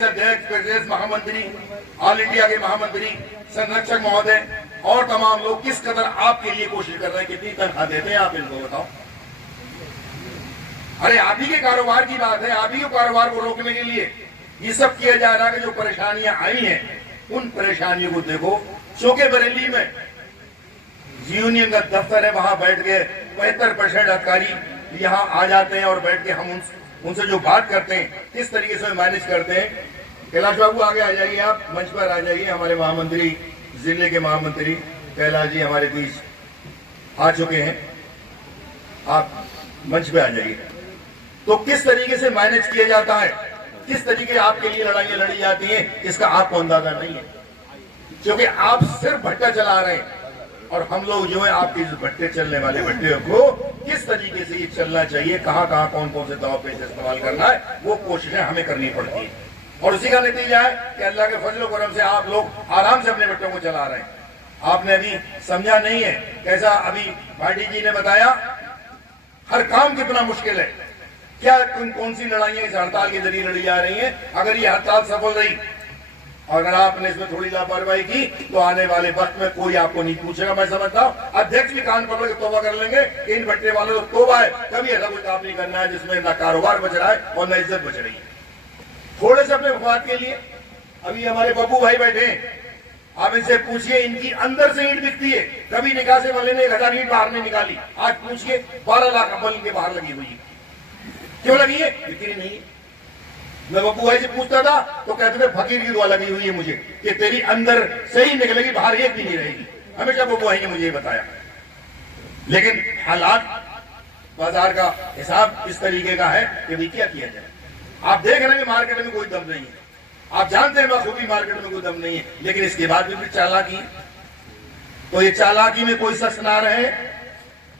अध्यक्ष, प्रदेश महामंत्री, all India के महामंत्री, संरक्षक महोदय और तमाम लोग किस कदर आपके लिए कोशिश कर रहे हैं, कितनी तनख्वाह देते हैं आप इनको बताओ। अरे आप ही के कारोबार की बात है, आप ही के कारोबार को रोकने के लिए ये सब किया जा रहा है कि जो परेशानियां आई हैं उन परेशानियों को देखो। चौके बरेली में यूनियन का दफ्तर है, वहां बैठ के 75% अधिकारी यहाँ आ जाते हैं और बैठ के हम उनसे जो बात करते हैं किस तरीके से मैनेज करते हैं। कैलाश बाबू आगे आ जाइए, आप मंच पर आ जाइए। हमारे महामंत्री, जिले के महामंत्री कैलाश जी हमारे बीच आ चुके हैं, आप मंच पे आ जाइए। तो किस तरीके से मैनेज किया जाता है, किस तरीके आपके लिए लड़ाइयां लड़ी जाती हैं, इसका आपको अंदाजा नहीं है, क्योंकि आप सिर्फ भट्टा चला रहे हैं और हम लोग जो है आपके भट्टे चलने वाले भट्टे को किस तरीके से ये चलना चाहिए, कहां कहां कौन कौन से दाव पेच इस्तेमाल करना है, वो कोशिशें हमें करनी पड़ती है। और उसी का नतीजा है कि अल्लाह के फजल करम से आप लोग आराम से अपने भट्टों को चला रहे हैं। आपने अभी समझा नहीं है कैसा, अभी भाटी जी ने बताया हर काम कितना मुश्किल है, क्या कौन सी लड़ाइयां इस हड़ताल के जरिए लड़ी जा रही हैं। अगर ये हड़ताल सफल रही और अगर आपने इसमें थोड़ी लापरवाही की तो आने वाले वक्त में कोई आपको नहीं पूछेगा। मैं समझता हूँ अध्यक्ष भी कान पकड़ के तौबा कर लेंगे कि इन भट्टे वालों को तौबा है, कभी ऐसा कोई काम नहीं करना है जिसमें न कारोबार बच रहा है और न इज्जत बच रही है। थोड़े से अपने मफाद के लिए अभी हमारे बब्बू भाई बैठे हैं, आप इनसे पूछिए, इनकी अंदर से ईंट बिकती है, कभी निकासे वाले ने 1000 ईंट बाहर नहीं निकाली, आज पूछिए 12 लाख अब्बल के बाहर लगी हुई है। क्यों लगी है? बिक्री नहीं है। मैं बब्बू भाई से पूछता था तो कहते थे फकीर की दुआ लगी हुई है मुझे कि तेरी अंदर से ही निकलेगी, बाहर एक भी नहीं रहेगी। हमेशा बब्बू भाई ने मुझे ये बताया। लेकिन हालात, बाजार का हिसाब इस तरीके का है कि भाई क्या किया जाए। आप देख रहे हैं मार्केट में कोई दम नहीं है, आप जानते हैं बखूबी मार्केट में कोई दम नहीं है, लेकिन इसके बाद भी चालाकी। तो ये चालाकी में कोई शख्स ना रहे,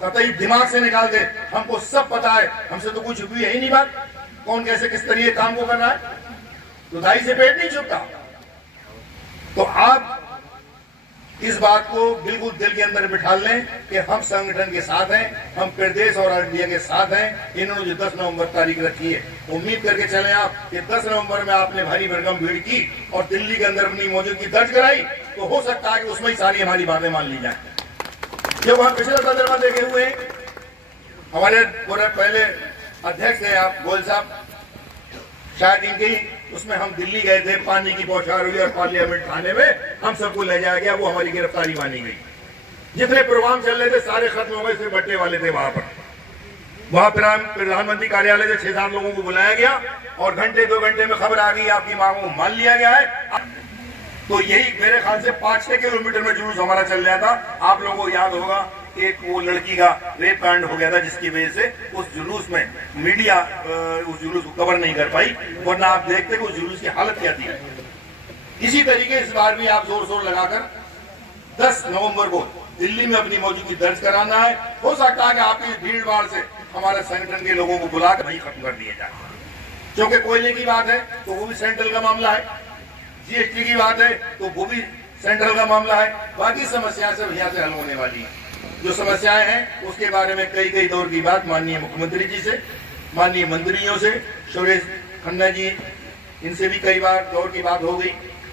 कतई दिमाग से निकाल दे। हमको सब पता है, हमसे तो कुछ हुई है ही नहीं बात, कौन कैसे किस तरीके काम को कर रहा है, तो दाई से पेट नहीं छुपता। तो आप इस बात को बिल्कुल दिल के अंदर बिठा लें कि हम संगठन के साथ हैं, हम प्रदेश और इंडिया के साथ हैं। इन्होंने जो 10 नवंबर तारीख रखी है, उम्मीद करके चले आप कि 10 नवंबर में आपने भारी भरकम भीड़ की और दिल्ली के अंदर अपनी मौजूदगी दर्ज कराई, तो हो सकता है कि उसमें ही सारी हमारी बातें मान ली जाए। जब हम पिछले तजर्बा देखे हुए हैं, हमारे पूरे पहले अध्यक्ष है आप गोयल साहब, शायद इनके उसमें हम दिल्ली गए थे, पानी की बौछार हुई और पार्लियामेंट थाने में हम सबको ले जाया गया, वो हमारी गिरफ्तारी मानी गई। जितने प्रोग्राम चल रहे थे सारे खत्म हो गए, सिर्फ भट्टे वाले थे वहां पर। वहां प्रधानमंत्री कार्यालय से 6-7 लोगों को बुलाया गया और घंटे 2 घंटे में खबर आ गई आपकी मांगों को मान लिया गया है। तो यही मेरे ख्याल से 5-6 किलोमीटर में जुलूस हमारा चल रहा था। आप लोगों को याद होगा एक वो लड़की का रेप कांड हो गया था, जिसकी वजह से उस जुलूस में मीडिया उस जुलूस को कवर नहीं कर पाई, वरना आप देखते कि उस जुलूस की हालत क्या थी। इसी तरीके इस बार भी आप जोर शोर लगाकर 10 नवंबर को दिल्ली में अपनी मौजूदगी दर्ज कराना है। हो सकता है कि आपकी भीड़ भाड़ से हमारे संगठन के लोगों को बुलाकर वही खत्म कर दिया जाए, क्योंकि कोयले की बात है तो वो भी सेंट्रल का मामला है, जीएसटी की बात है तो वो भी सेंट्रल का मामला है। बाकी समस्याएं सब यहाँ से हल होने वाली है। जो समस्याएं हैं उसके बारे में कई दौर की बात माननीय मुख्यमंत्री जी से, माननीय मंत्रियों से, सुरेश खन्ना जी, इनसे भी कई बार दौर की बात हो गई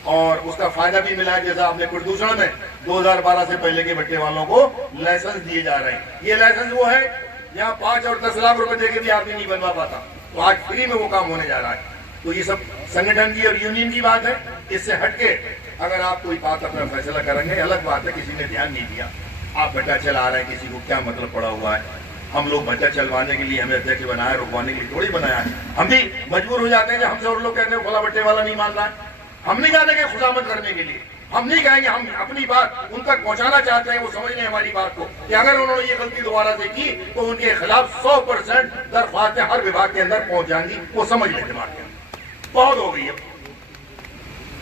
और उसका फायदा भी मिला है। जैसा आपने प्रदूषण में 2012 से पहले के भट्टे वालों को लाइसेंस दिए जा रहे हैं। ये लाइसेंस वो है जहाँ 5 और 10 लाख रुपए देके भी आदमी नहीं बनवा पाता, तो आज फ्री में वो काम होने जा रहा है। तो ये सब संगठन की और यूनियन की बात है। इससे हटके अगर आप कोई बात अपना फैसला करेंगे, अलग बात है, किसी ने ध्यान नहीं दिया, आप भट्टा चला रहे हैं, किसी को क्या मतलब पड़ा हुआ है। हम लोग भट्टा चलवाने के लिए हमें अध्यक्ष बनाया, रुकवाने के लिए थोड़ी बनाया है। हम भी मजबूर हो जाते हैं कि हमसे और लोग कहते हैं खुला भट्टे वाला नहीं मान रहा है। हम नहीं जाते कि खुशामद करने के लिए, हम नहीं कहेंगे, हम अपनी बात उन तक पहुंचाना चाहते हैं, वो समझ लें हमारी बात को कि अगर उन्होंने ये गलती दोबारा से की तो उनके खिलाफ 100% दरख्वास्तें हर विभाग के अंदर पहुंच जाएंगी। वो समझ लें दिमाग के अंदर बहुत हो गई है।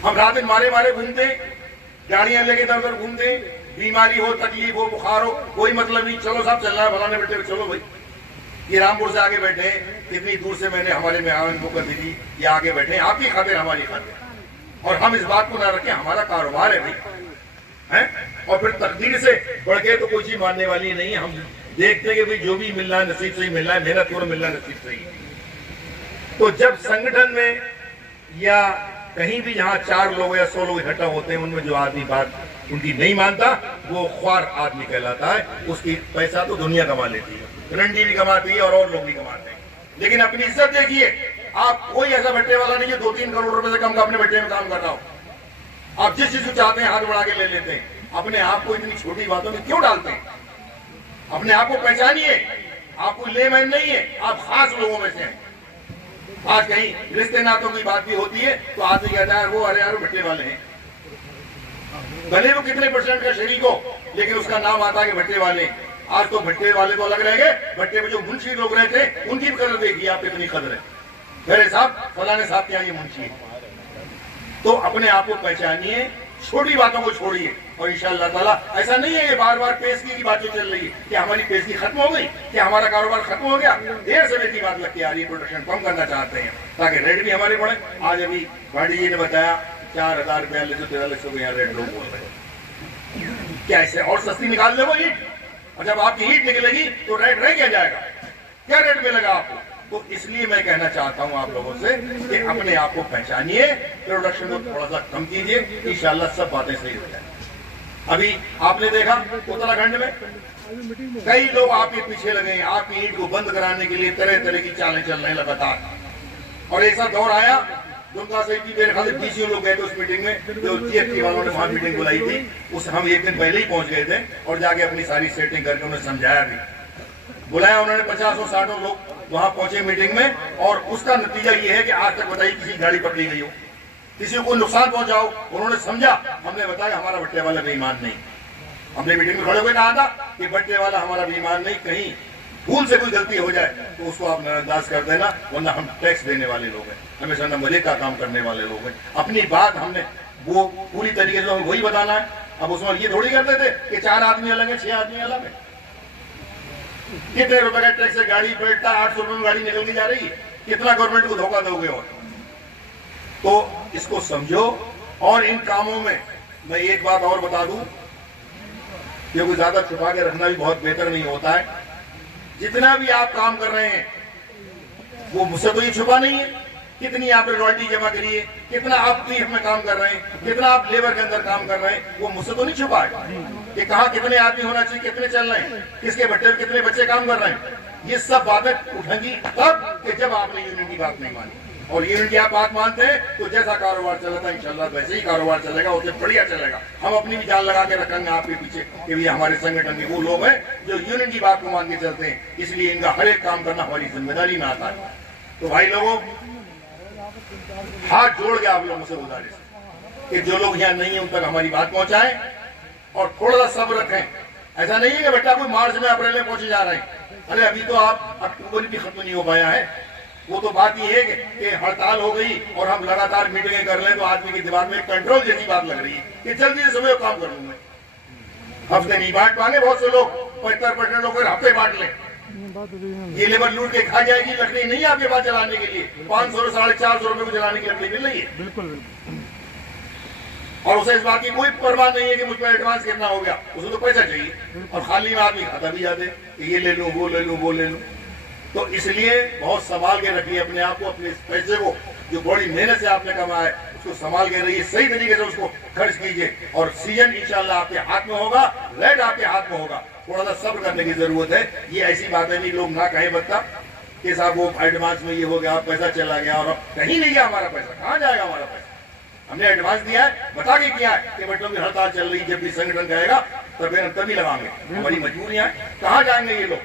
हम रात दिन मारे घूमते, गाड़ियां लेके इधर उधर घूमते, बीमारी हो, तकलीफ हो, बुखार हो, कोई मतलब नहीं, चलो साहब चल रहा है फलाने बेटे, चलो भाई। ये रामपुर से आगे बैठे हैं, कितनी दूर से मैंने हमारे में दीदी ये आगे बैठे हैं, आपकी खातिर हमारी खातिर, और हम इस बात को ना रखें, हमारा कारोबार है भाई हैं। और फिर तकदीर से बढ़ के तो कोई चीज मानने वाली नहीं है। हम देखते हैं कि भाई जो भी मिल रहा है नसीब से ही मिल रहा है, मेहनत करो मिल रहा है नसीब से ही। तो जब संगठन में या कहीं भी जहां 4 लोग या 100 लोग इकट्ठा होते हैं, उनमें जो आदमी बात उनकी नहीं मानता वो ख्वार आदमी कहलाता है। उसकी पैसा तो दुनिया कमा लेती है, रंडी भी कमाती है और लोग भी कमाते हैं, लेकिन अपनी इज्जत देखिए। आप कोई ऐसा भट्टे वाला नहीं है 2-3 करोड़ रुपए से कम का अपने भट्टे में काम कर रहा हो। आप जिस चीज को चाहते हैं हाथ बढ़ा के ले लेते हैं। अपने आप को इतनी छोटी बातों में क्यों डालते हैं? अपने आप को पहचानिए। आप कोई लेमैन नहीं है, आप खास लोगों में से हैं। आज कहीं रिश्ते नातों की बात भी होती है तो आदमी कहता है वो अरे यार भट्टे वाले हैं, भले वो कितने % का शरीक हो, लेकिन उसका नाम आता है कि भट्टे वाले। आज तो भट्टे वाले तो अलग रह गए, भट्टे में जो मुंशी लोग रहते उनकी भी कदर देखिए आप, कितनी कदर है। मेरे साहब फलाने साहब क्या ये मुंशी है। तो अपने आप को पहचानिए, छोटी बातों को छोड़िए और इंशाअल्लाह ताला ऐसा नहीं है ये बार बार पेशगी की बातें चल रही है कि हमारी पेशगी खत्म हो गई, कि हमारा कारोबार खत्म हो गया। देर समय की बात लगती आ रही है, प्रोडक्शन कम करना चाहते हैं ताकि रेट भी हमारे बढ़े। आज अभी भाटी जी ने बताया 4000 रुपया 4300 यहाँ रेट लोग बोल रहे हैं। क्या इससे और सस्ती निकाल दे वो ईट? और जब आपकी ईट निकलेगी तो रेट रह क्या जाएगा? क्या रेट मिलेगा आपको? तो इसलिए मैं कहना चाहता हूं आप लोगों से कि अपने आप को पहचानिए, प्रोडक्शन को थोड़ा सा कम कीजिए, इंशाल्लाह सब बातें सही हो जाएंगी। अभी आपने देखा उत्तराखंड में कई लोग आपके पीछे लगे हैं, आपकी ईट को बंद कराने के लिए तरह तरह की चालें चल रही लगातार। और ऐसा दौर आया दुर्गा साहिब की मेरे ख्याल से 20 लोग गए थे उस मीटिंग में, जो GST वालों ने वहां मीटिंग बुलाई थी। उस हम एक दिन पहले ही पहुंच गए थे और जाके अपनी सारी सेटिंग करके उन्हें समझाया भी। बुलाया उन्होंने 50-60 लोग वहां पहुंचे मीटिंग में, और उसका नतीजा ये है कि आज तक बताइए किसी गाड़ी पकड़ी गई हो, किसी को नुकसान पहुंचाओ। उन्होंने समझा, हमने बताया हमारा भट्टे वाला बेईमान नहीं। हमने मीटिंग में खड़े हुए कहा था कि भट्टे वाला हमारा बेईमान नहीं, कहीं भूल से कोई गलती हो जाए तो उसको आप नजरअंदाज कर देना, वरना हम टैक्स देने वाले लोग हैं, हमेशा नंबर 1 का काम करने वाले लोग हैं। अपनी बात हमने वो पूरी तरीके से हमें वही बताना है। अब उसमें ये थोड़ी करते थे कि 4 आदमी अलग है, 6 आदमी अलग है। कितने रुपए का टैक्स है, गाड़ी बैठता 800 रुपए में गाड़ी निकल के जा रही है, कितना गवर्नमेंट को धोखा दोगे? और तो इसको समझो। और इन कामों में मैं एक बात और बता दूं, क्योंकि ज्यादा छुपा के रखना भी बहुत बेहतर नहीं होता है। जितना भी आप काम कर रहे हैं वो मुझसे तो ये छुपा नहीं है। कितनी आपने रॉयल्टी जमा करी है, कितना आप पीएफ में काम कर रहे हैं, कितना आप लेबर के अंदर काम कर रहे हैं, वो मुझसे तो नहीं छुपा है कि कहाँ कितने आदमी होना चाहिए, कितने चल रहे हैं, किसके भट्टे में कितने बच्चे काम कर रहे हैं। ये सब बातें उठेंगी तब कि जब आपने यूनियन की बात नहीं मानी। और यूनियन की आप बात मानते हैं तो जैसा कारोबार चला था इंशाल्लाह वैसे ही कारोबार चलेगा, उससे बढ़िया चलेगा। हम अपनी भी जान लगा के रखेंगे आपके पीछे कि भैया हमारे संगठन के वो लोग हैं जो यूनियन की बात को मान के चलते हैं, इसलिए इनका हर एक काम करना हमारी जिम्मेदारी में आता है। तो भाई लोगों, हाथ जोड़ के आप लोगों से गुजारिश कि जो लोग यहाँ नहीं है उन तक हमारी बात पहुंचाएं और थोड़ा सा सब्र रखें। ऐसा नहीं है कि बेटा कोई मार्च में अप्रैल में पहुंचे जा रहे हैं। अरे अभी तो आप अक्टूबर भी खत्म नहीं हो पाया है। वो तो बात ये है कि हड़ताल हो गई और हम लगातार मीटिंगें कर लें तो आदमी के दिमाग में कंट्रोल जैसी बात लग रही है कि जल्दी से सुबह काम कर लूंगा। हफ्ते नहीं बांट पाएंगे बहुत से लोग, 75% लोग हफ्ते बांट लें। ये लेबर लूट के खा जाएगी। लकड़ी नहीं आपके पास जलाने के लिए, 500 450 रुपए को जलाने की लकड़ी मिल रही है। बिल्कुल। और उसे इस बात की कोई परवाह नहीं है कि मुझ पर एडवांस कितना हो गया, उसे तो पैसा चाहिए। और खाली में आदमी खाता भी जाते कि ये ले लूं, वो ले लूं, वो ले लूं। तो इसलिए बहुत संभाल के रखिए अपने आप को, अपने पैसे को जो बड़ी मेहनत से आपने कमाया है उसको संभाल के रहिए, सही तरीके से उसको खर्च कीजिए। और सीजन इंशाल्लाह आपके हाथ में होगा, रेट आपके हाथ में होगा। थोड़ा सा सब्र करने की जरूरत है। ये ऐसी बातें भी लोग ना कहें बता कि साहब वो एडवांस में ये हो गया, पैसा चला गया और अब कहीं नहीं गया हमारा पैसा। कहाँ जाएगा हमारा पैसा? हमने एडवांस दिया है, बता के किया है कि बच्चों की हड़ताल चल रही, जब भी संगठन कहेगा तभी लगाएंगे, हमारी मजबूरियां है। कहाँ जाएंगे ये लोग?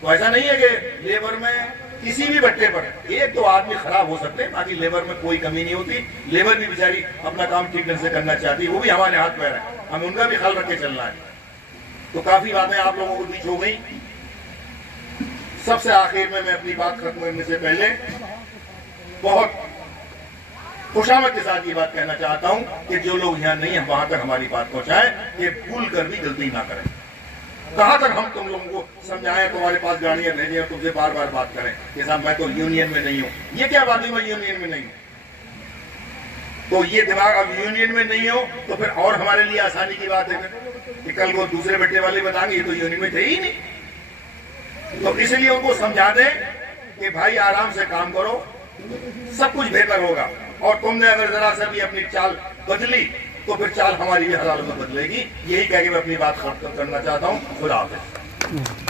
तो ऐसा नहीं है कि लेबर में किसी भी भट्टे पर एक तो आदमी खराब हो सकते हैं, बाकी लेबर में कोई कमी नहीं होती। लेबर भी बेचारी अपना काम ठीक ढंग से करना चाहती है, वो भी हमारे हाथ पैर है, हमें उनका भी ख्याल रख के चलना है। तो काफी बातें आप लोगों के बीच हो गई। सबसे आखिर में मैं अपनी बात खत्म करने से पहले बहुत खुशामद के साथ ये बात कहना चाहता हूं कि जो लोग यहाँ नहीं है वहां तक हमारी बात पहुंचाएं, ये भूल कर भी गलती ना करें। कहां तक हम तुम लोगों को समझाएं, तुम्हारे पास गाड़ियां भेजें और तुमसे बार बार बात करें कि साहब मैं तो यूनियन में नहीं हूं। ये क्या बात है, मैं यूनियन में नहीं हूं? तो ये दिमाग अब यूनियन में नहीं हो तो फिर और हमारे लिए आसानी की बात है कि कल को दूसरे बट्टे वाले बताएंगे ये तो यूनियन में थे ही नहीं। तो इसलिए उनको समझा दें कि भाई आराम से काम करो, सब कुछ बेहतर होगा। और तुमने अगर जरा सा भी अपनी चाल बदली तो फिर चाल हमारी भी हालात में बदलेगी। यही कह के मैं अपनी बात खत्म करना चाहता हूँ। खुदा हाफिज़।